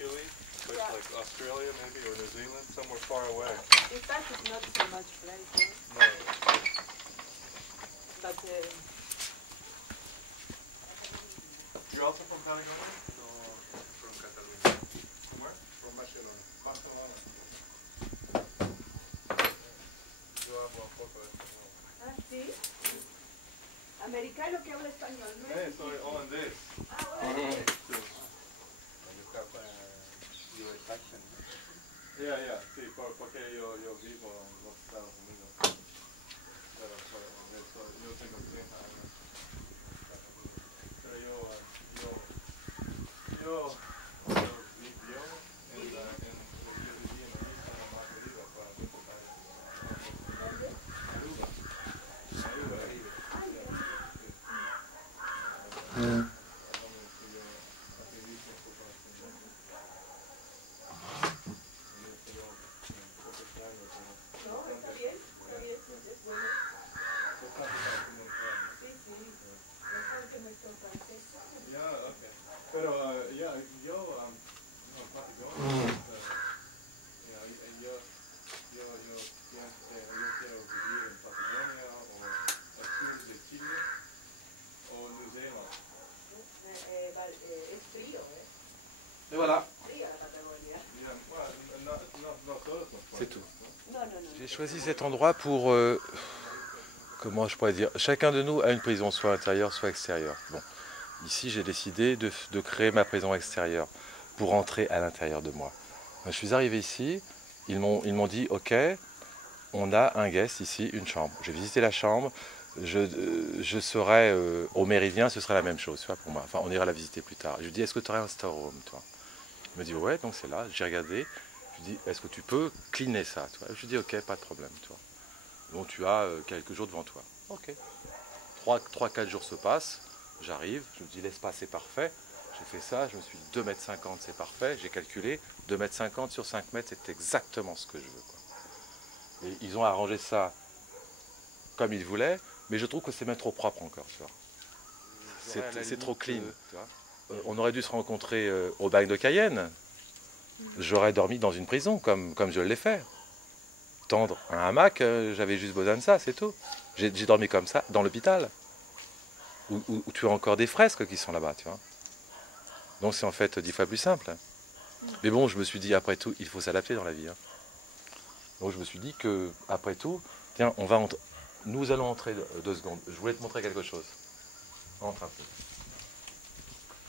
Chile, place like Australia maybe, or New Zealand, somewhere far away. In fact, it's not so much French, No. but You're also from Patagonia? No, from Catalonia. From where? From Barcelona. Barcelona. Yo hablo un poco de español. ah, sí. Americano que habla español, ¿no? Soy holandés. Ah, bueno. Yeah, sí, porque yo vivo en los Estados Unidos. Pero yo tengo 30 años. Pero yo vivió en la Margarita para muchos años. Aruba. Pero yo quiero vivir en Patagonia o al sur de Chile o New Zealand. Es frío, ¿eh? Et voilà, Frío la Patagonia. c'est tout. No. J'ai choisi cet endroit pour, comment je pourrais dire, chacun de nous a une prison, soit intérieure, soit extérieure. Bon, ici j'ai décidé de créer ma prison extérieure pour entrer à l'intérieur de moi. Je suis arrivé ici, ils m'ont dit, ok, on a un guest ici, une chambre. J'ai visité la chambre, je serai au Méridien, ce sera la même chose, tu vois, pour moi. Enfin, on ira la visiter plus tard. Je lui dis, est-ce que tu aurais un storeroom, toi? Il me dit, ouais, donc c'est là. J'ai regardé. Je lui dis, est-ce que tu peux cleaner ça, toi? Je lui dis, ok, pas de problème, toi. Donc tu as quelques jours devant toi. Ok. 3-4 jours se passent, j'arrive, je me dis, l'espace est parfait. J'ai fait ça, je me suis dit, 2,50 m, c'est parfait. J'ai calculé, 2,50 m sur 5 m, c'est exactement ce que je veux, quoi. Et ils ont arrangé ça comme ils voulaient, mais je trouve que c'est même trop propre encore, tu vois. C'est trop clean, tu vois. On aurait dû se rencontrer au bagne de Cayenne. J'aurais dormi dans une prison, comme je l'ai fait. Tendre un hamac, j'avais juste besoin de ça, c'est tout. J'ai dormi comme ça, dans l'hôpital, où tu as encore des fresques qui sont là-bas, tu vois. Donc c'est en fait 10 fois plus simple. Mais bon, je me suis dit, après tout, il faut s'adapter dans la vie, hein. Donc je me suis dit que, après tout, tiens, nous allons entrer 2 secondes. Je voulais te montrer quelque chose. Entre un peu.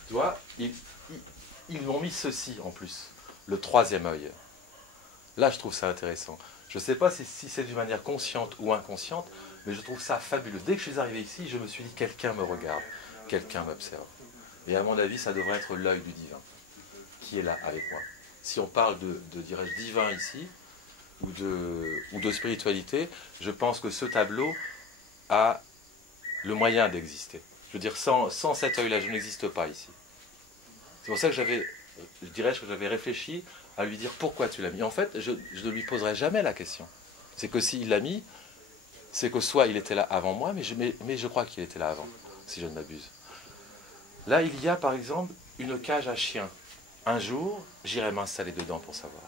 Tu vois, ils m'ont mis ceci en plus, le 3e œil. Là, je trouve ça intéressant. Je ne sais pas si c'est d'une manière consciente ou inconsciente, mais je trouve ça fabuleux. Dès que je suis arrivé ici, je me suis dit, quelqu'un me regarde, quelqu'un m'observe. Et à mon avis, ça devrait être l'œil du divin qui est là avec moi. Si on parle dirais-je, divin ici, ou de spiritualité, je pense que ce tableau a le moyen d'exister. Je veux dire, sans cet œil-là, je n'existe pas ici. C'est pour ça que j'avais réfléchi à lui dire pourquoi tu l'as mis. En fait, je ne lui poserai jamais la question. C'est que s'il l'a mis, c'est que soit il était là avant moi, mais je crois qu'il était là avant, si je ne m'abuse. Là, il y a par exemple une cage à chiens. Un jour, j'irai m'installer dedans pour savoir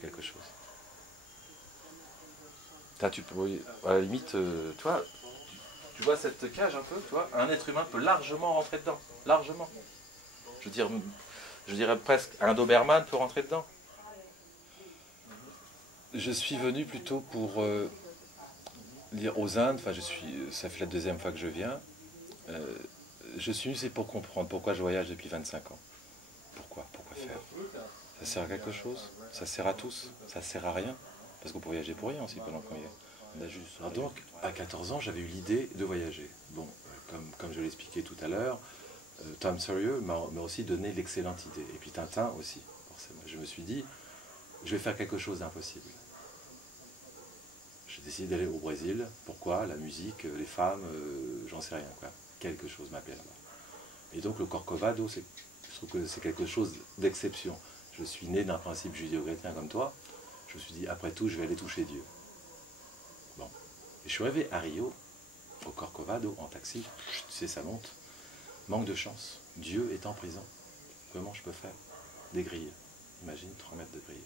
quelque chose. Là, tu peux, à la limite, toi, tu vois cette cage un peu, tu vois, un être humain peut largement rentrer dedans, largement. Je dirais presque un Doberman peut rentrer dedans. Je suis venu plutôt pour lire aux Indes, enfin ça fait la 2e fois que je viens. Je suis venu, c'est pour comprendre pourquoi je voyage depuis 25 ans. Pourquoi faire? Ça sert à quelque chose? Ça sert à tous? Ça sert à rien? Parce qu'on peut voyager pour rien aussi pendant qu'on y est. Donc, à 14 ans, j'avais eu l'idée de voyager. Bon, comme je l'expliquais tout à l'heure, Tom Sawyer m'a aussi donné l'excellente idée. Et puis Tintin aussi, forcément. Je me suis dit, je vais faire quelque chose d'impossible. J'ai décidé d'aller au Brésil. Pourquoi? La musique, les femmes, j'en sais rien, quoi. Quelque chose m'appelait là-bas. Et donc le Corcovado, je trouve que c'est quelque chose d'exception. Je suis né d'un principe judéo-chrétien comme toi. Je me suis dit, après tout, je vais aller toucher Dieu. Bon. Et je suis arrivé à Rio, au Corcovado, en taxi. Tu sais, ça monte. Manque de chance. Dieu est en prison. Comment je peux faire? Des grilles. Imagine 3 mètres de grille.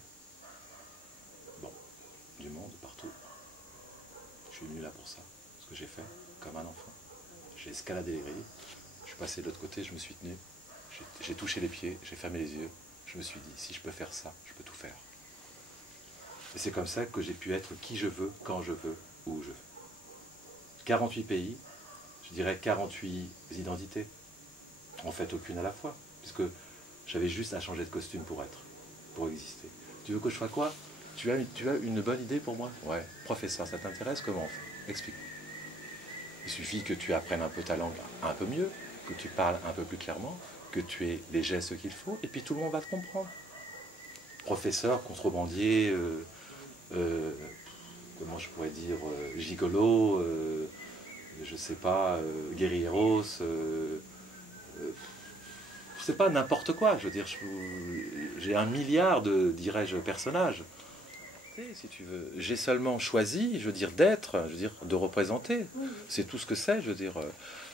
Bon, du monde partout. Je suis venu là pour ça. Ce que j'ai fait, comme un enfant. J'ai escaladé les grilles, je suis passé de l'autre côté, je me suis tenu, j'ai touché les pieds, j'ai fermé les yeux. Je me suis dit, si je peux faire ça, je peux tout faire. Et c'est comme ça que j'ai pu être qui je veux, quand je veux, où je veux. 48 pays, je dirais 48 identités. En fait, aucune à la fois, puisque j'avais juste à changer de costume pour être, pour exister. Tu veux que je fasse quoi? Tu as une bonne idée pour moi? Ouais. Professeur, ça t'intéresse? Comment on fait? Explique-moi. Il suffit que tu apprennes un peu ta langue un peu mieux, que tu parles un peu plus clairement, que tu aies les gestes qu'il faut, et puis tout le monde va te comprendre. Professeur, contrebandier, comment je pourrais dire, gigolo, je sais pas, guerrieros, c'est pas n'importe quoi, je veux dire, j'ai 1 milliard de, dirais-je, personnages. Si tu veux, j'ai seulement choisi, je veux dire, d'être, je veux dire, de représenter. C'est tout ce que c'est, je veux dire.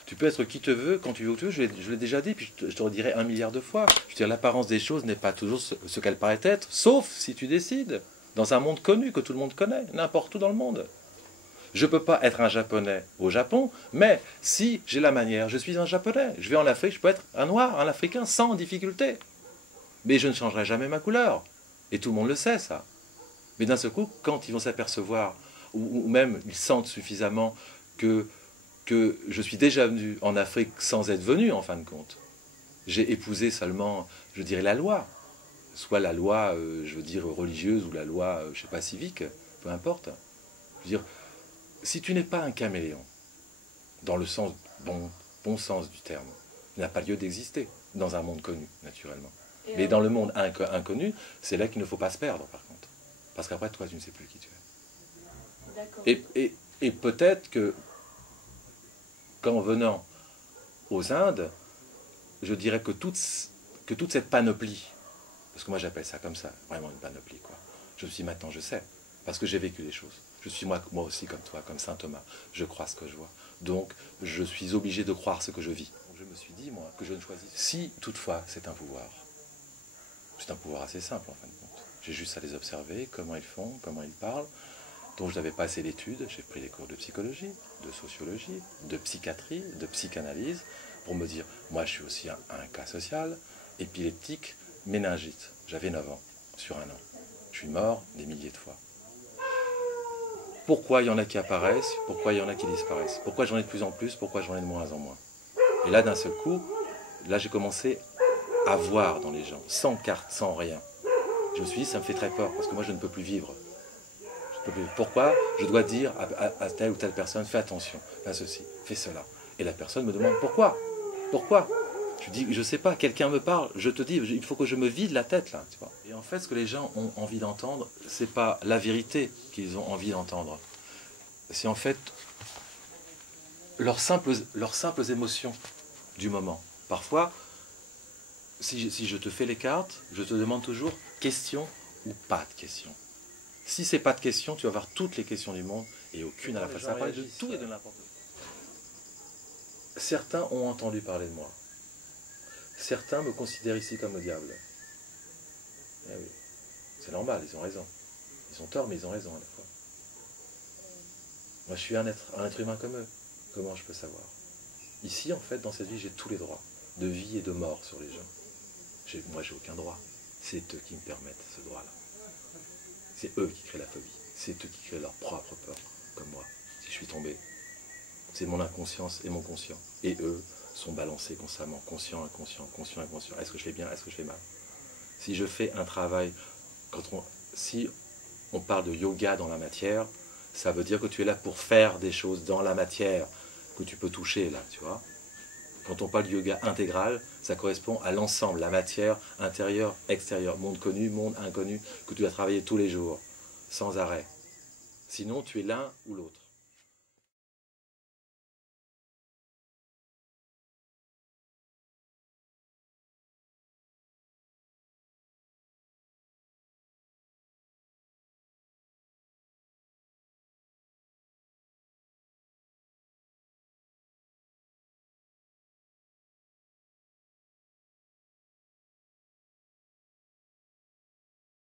Tu peux être qui te veux, quand tu veux, où tu veux. Je l'ai déjà dit, puis je te redirai 1 milliard de fois. Je veux dire, l'apparence des choses n'est pas toujours ce qu'elle paraît être, sauf si tu décides, dans un monde connu, que tout le monde connaît, n'importe où dans le monde. Je ne peux pas être un Japonais au Japon, mais si j'ai la manière, je suis un Japonais. Je vais en Afrique, je peux être un Noir, un Africain, sans difficulté. Mais je ne changerai jamais ma couleur. Et tout le monde le sait, ça. Mais d'un seul coup, quand ils vont s'apercevoir, ou même ils sentent suffisamment que je suis déjà venu en Afrique sans être venu, en fin de compte, j'ai épousé seulement, je dirais, la loi, soit la loi, je veux dire, religieuse, ou la loi, je ne sais pas, civique, peu importe. Je veux dire, si tu n'es pas un caméléon, dans le sens, bon sens du terme, il n'a pas lieu d'exister, dans un monde connu, naturellement. Mais dans le monde inconnu, c'est là qu'il ne faut pas se perdre, par contre. Parce qu'après, toi, tu ne sais plus qui tu es. Et peut-être que, qu'en venant aux Indes, je dirais que toute cette panoplie, parce que moi j'appelle ça comme ça, vraiment une panoplie, quoi. Je me suis dit, maintenant je sais, parce que j'ai vécu les choses. Je suis moi aussi comme toi, comme saint Thomas. Je crois ce que je vois. Donc, je suis obligé de croire ce que je vis. Donc, je me suis dit, moi, que je ne choisis. Si, toutefois, c'est un pouvoir assez simple, en fin de compte. J'ai juste à les observer, comment ils font, comment ils parlent. Donc je n'avais pas assez d'études, j'ai pris des cours de psychologie, de sociologie, de psychiatrie, de psychanalyse, pour me dire, moi je suis aussi un cas social, épileptique, méningite. J'avais 9 ans, sur 1 an. Je suis mort des milliers de fois. Pourquoi il y en a qui apparaissent, pourquoi il y en a qui disparaissent? Pourquoi j'en ai de plus en plus, pourquoi j'en ai de moins en moins? Et là, d'un seul coup, là j'ai commencé à voir dans les gens, sans carte, sans rien. Je me suis dit, ça me fait très peur, parce que moi, je ne peux plus vivre. Pourquoi je dois dire à telle ou telle personne, fais attention, fais ceci, fais cela. Et la personne me demande, pourquoi? Pourquoi? Je dis, je ne sais pas, quelqu'un me parle, je te dis, il faut que je me vide la tête, là. Tu vois. Et en fait, ce que les gens ont envie d'entendre, ce n'est pas la vérité qu'ils ont envie d'entendre. C'est en fait leurs simples émotions du moment. Parfois, si je te fais les cartes, je te demande toujours question ou pas de question. Si c'est pas de question, tu vas avoir toutes les questions du monde et aucune à la fois. Ça parle de tout et de n'importe quoi. Certains ont entendu parler de moi. Certains me considèrent ici comme le diable. Eh oui, c'est normal, ils ont raison. Ils ont tort, mais ils ont raison à la fois. Moi, je suis un être humain comme eux. Comment je peux savoir? Ici, en fait, dans cette vie, j'ai tous les droits de vie et de mort sur les gens. Moi, j'ai aucun droit. C'est eux qui me permettent ce droit-là. C'est eux qui créent la phobie. C'est eux qui créent leur propre peur, comme moi. Si je suis tombé, c'est mon inconscience et mon conscient. Et eux sont balancés constamment, conscient, inconscient, conscient, inconscient. Est-ce que je fais bien? Est-ce que je fais mal? Si je fais un travail, si on parle de yoga dans la matière, ça veut dire que tu es là pour faire des choses dans la matière que tu peux toucher, là, tu vois. Quand on parle de yoga intégral, ça correspond à l'ensemble, la matière, intérieure, extérieure, monde connu, monde inconnu, que tu dois travailler tous les jours, sans arrêt. Sinon, tu es l'un ou l'autre.